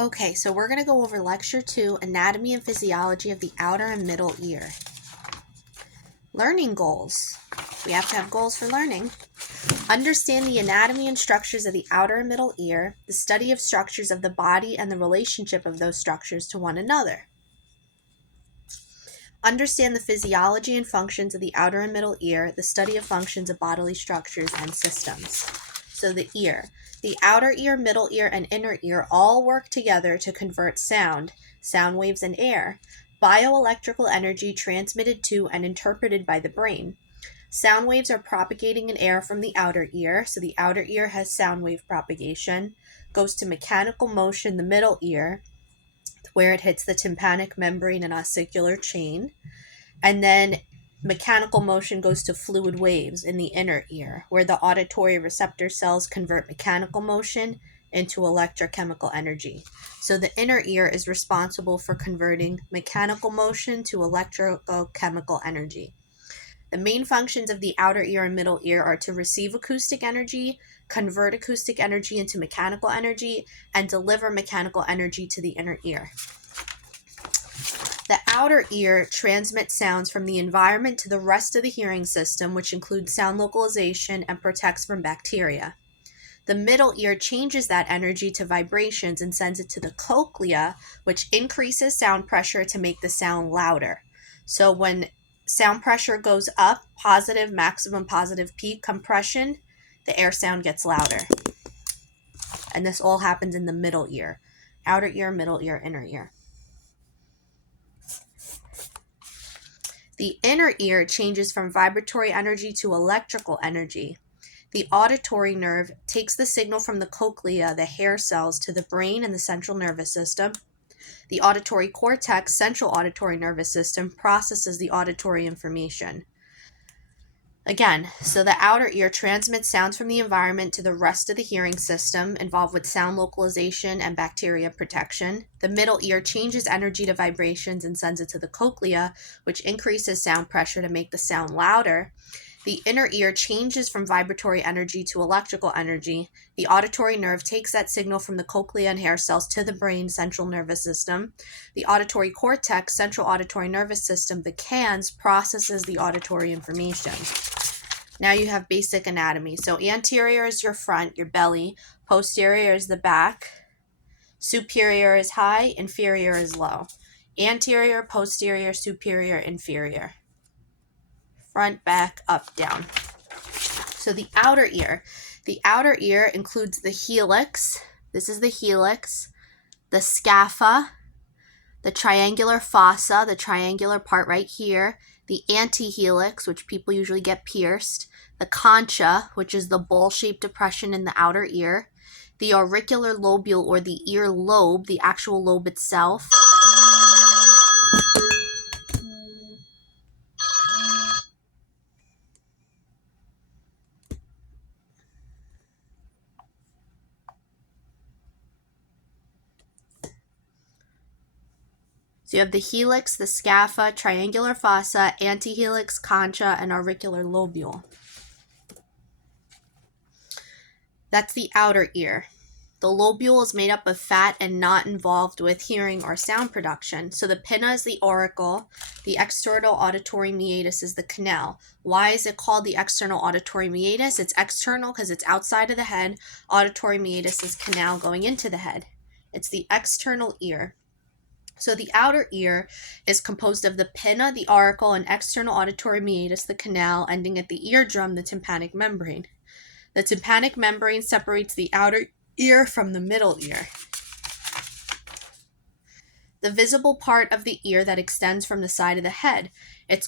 Okay, so we're going to go over Lecture 2, Anatomy and Physiology of the Outer and Middle Ear. Learning goals. We have to have goals for learning. Understand the anatomy and structures of the outer and middle ear, the study of structures of the body and the relationship of those structures to one another. Understand the physiology and functions of the outer and middle ear, the study of functions of bodily structures and systems. So the ear. The outer ear, middle ear, and inner ear all work together to convert sound waves and air, bioelectrical energy transmitted to and interpreted by the brain. Sound waves are propagating in air from the outer ear, so the outer ear has sound wave propagation, goes to mechanical motion, the middle ear, where it hits the tympanic membrane and ossicular chain, and then mechanical motion goes to fluid waves in the inner ear, where the auditory receptor cells convert mechanical motion into electrochemical energy. So the inner ear is responsible for converting mechanical motion to electrochemical energy. The main functions of the outer ear and middle ear are to receive acoustic energy, convert acoustic energy into mechanical energy, and deliver mechanical energy to the inner ear. The outer ear transmits sounds from the environment to the rest of the hearing system, which includes sound localization and protects from bacteria. The middle ear changes that energy to vibrations and sends it to the cochlea, which increases sound pressure to make the sound louder. So when sound pressure goes up, positive, maximum positive peak compression, the air sound gets louder. And this all happens in the middle ear. Outer ear, middle ear, inner ear. The inner ear changes from vibratory energy to electrical energy. The auditory nerve takes the signal from the cochlea, the hair cells, to the brain and the central nervous system. The auditory cortex, central auditory nervous system, processes the auditory information. Again, so the outer ear transmits sounds from the environment to the rest of the hearing system involved with sound localization and bacteria protection. The middle ear changes energy to vibrations and sends it to the cochlea, which increases sound pressure to make the sound louder. The inner ear changes from vibratory energy to electrical energy. The auditory nerve takes that signal from the cochlea and hair cells to the brain, central nervous system. The auditory cortex, central auditory nervous system, the cans, processes the auditory information. Now you have basic anatomy. So anterior is your front, your belly. Posterior is the back. Superior is high. Inferior is low. Anterior, posterior, superior, inferior. Front, back, up, down. So the outer ear. The outer ear includes the helix. This is the helix. The scapha. The triangular fossa, the triangular part right here. The antihelix, which people usually get pierced. The concha, which is the bowl-shaped depression in the outer ear. The auricular lobule, or the ear lobe, the actual lobe itself. So you have the helix, the scapha, triangular fossa, antihelix, concha, and auricular lobule. That's the outer ear. The lobule is made up of fat and not involved with hearing or sound production. So the pinna is the auricle. The external auditory meatus is the canal. Why is it called the external auditory meatus? It's external because it's outside of the head. Auditory meatus is canal going into the head. It's the external ear. So the outer ear is composed of the pinna, the auricle, and external auditory meatus, the canal, ending at the eardrum, the tympanic membrane. The tympanic membrane separates the outer ear from the middle ear. The visible part of the ear that extends from the side of the head. It's